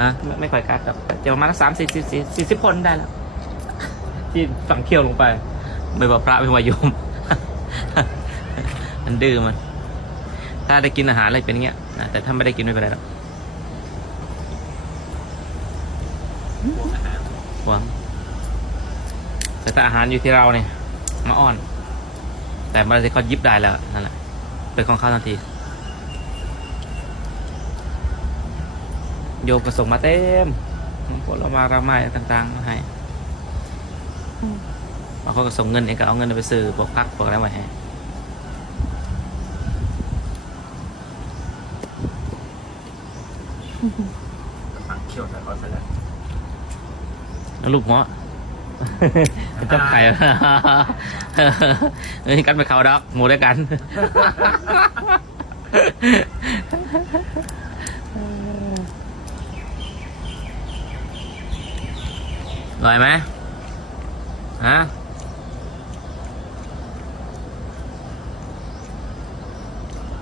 ฮะไม่ไม่ค่อยกัดครับจะประมาณสามสี่สิบสี่สี่สิบคนได้แล้วที่ฝังเขี้ยวลงไป ไม่ว่าพระไม่ว่าโยม มันดื้อมัน ถ้าได้กินอาหารอะไรเป็นอย่างเงี้ยนะแต่ถ้าไม่ได้กินไม่เป็นไรหรอกพวกอาหารหวังแต่ถ้าอาหารอยู่ที่เราเนี่ยมาอ้อน แต่เมื่อไหรที่เขายิบได้แล้วนั่นแหละเป็นของเขาทันที โยมก็ส่งมาเต็มผลไม้ราไม้ต่างๆมาให้บางคนก็ส่งเงินเองก็เอาเงินไปซื้อพวกพักพวกอะไรมาให้ฝังเขี้ยวแต่เขาซะแล้วแล้วลูกเงาะเป็นเจ้าไข่เอ้ยกันไปเขาดอกหมูด้วยกัน อร่อยไหมฮะ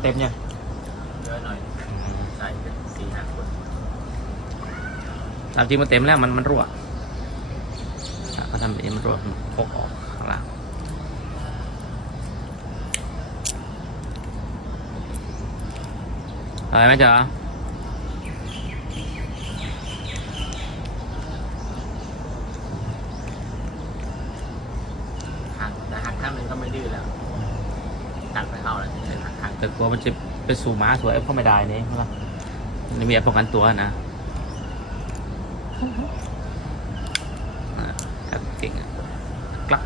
เต็มยังเยอะหน่อยใส่เป็นสี่ห้าคนตามจริงมันเต็มแล้วมันมันรั่วอะเขาทำแบบนี้มันรั่วมันโคกออกข้างล่างอร่อยไหมจ๊ะ หักแต่หัก ข้างหนึงก็ไม่ดื้อแล้วกัดไปเข้าแล้วเลยหักข้างแต่กลัวมันจะไปสู่หม้าสวยเข้าไม่ได้นี่เพราะว่ามันมีแอปป้องกันตัวนะอะครับเก่งอะกลัก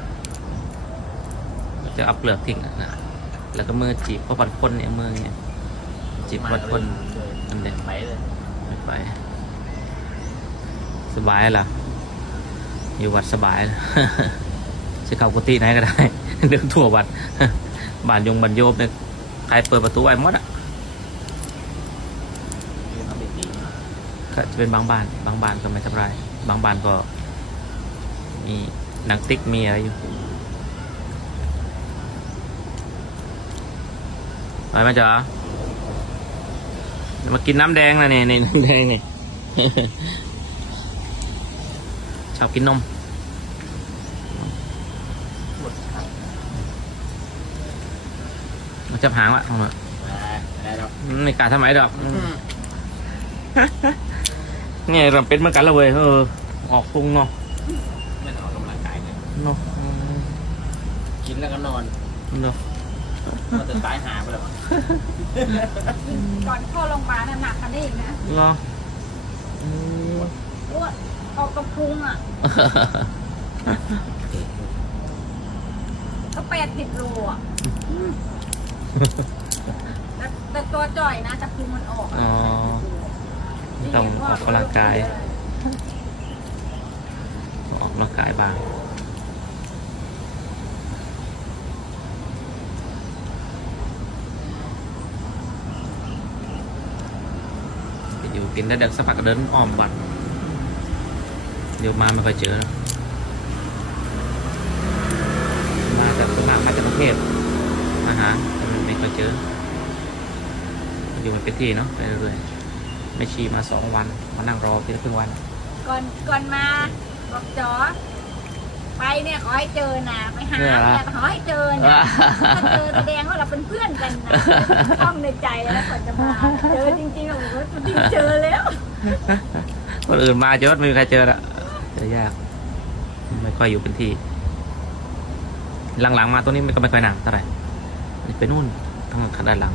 จะเอาเปลือกทิ้งอะนะ แล้วก็มือจีบเพราะปันคนเนี่ยมือเนี่ยจีบปันคนเลยมันเด็ดไปเลยไม่ไปสบายล่ะ อยู่วัดสบายล่ะ จะเข้ากุฏิไหนก็ได้ เดินทั่ววัดบ้านยงบ้านโยบเนี่ยใครเปิดประตูไว้หมดอะก็จะเป็นบางบ้าน บางบ้านก็ไม่ทำไรายบางบ้านก็ มีหนังติ๊กมีอะไรอยู่ไปไหมจ๊ะมากินน้ำแดงนะนี่นี่น้ำแดงนี่ชอบกินนมดครับ มัน จับหางวะเอามาอะไรหรอกไม่กล้าทำไมดอกเนี่ยเราเป็นเหมือนกันแล้วเว้ยเออ ออกพุงเนาะไม่ต้องออกกำลังกายเลยเนาะอืมกินแล้วก็นอนเนาะมันจะตายหาไปแล้วมั้งก่อนเข้าโรงพยาบาลน่ะหนักกันได้อีกนะเนาะอืมอ้วนออกกระพุงอะก็แปดสิบโลอะ แต่แต่ตัวจ่อยนะแต่พุงมันออกอ๋อ ต้องออกกำลังกาย ออกกำลังกายบ้าง อยู่กินได้เด็กสักพักก็เดินอ้อมบัดเดี๋ยวมาไม่ค่อยเจอ มาจากสนามาจากประเทศมาหา แต่มันไม่ค่อยเจอ อยู่มันเป็นที่เนาะไปเรื่อยๆไม่ชีมาสองวัน มานั่งรอทีละครึ่งวัน ก่อนก่อนมาบอกจอไปเนี่ยขอให้เจอนะไปหาเพื่ออะไรเนี่ยขอให้เจอนะถ้าเจอแสดงว่าเราเป็นเพื่อนกันนะท่องในใจแล้วก่อนจะมาเจอจริงๆโอ้โหจริงๆเจอแล้ว คนอื่นมาเยอะไม่มีใครเจอละเจอยาก ไม่ค่อยอยู่เป็นที่ หลังๆมาตัวนี้มันก็ไม่ค่อยหนักเท่าไหร่นี่ไปนู่น ทางด้านหลัง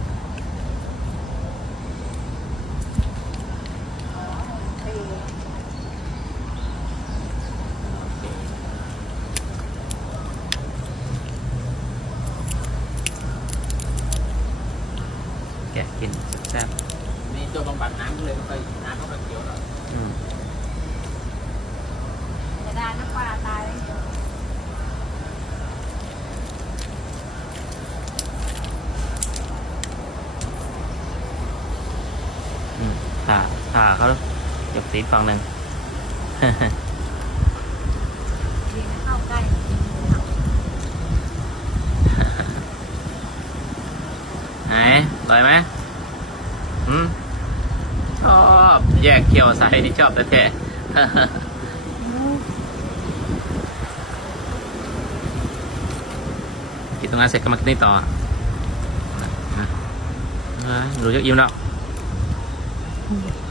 แกะกินแซ่บนี่ตัวบำบัดน้ำก็เลยไม่ค่อยน้ำเขาก็เขียวหรอกๆอืมจะได้น้ำปลาตายเลย อืมขาขาเขาเก็บสีฝั่งหนึ่งเข้าใกล้ไหนอร่อยไหมอืมชอบแยกเคียวใส่ที่ชอบแต่แท้กินตรงนั้นเสร็จก็มากินนี่ต่ออะอะรู้จักอิ่มแล้ว Mm-hmm.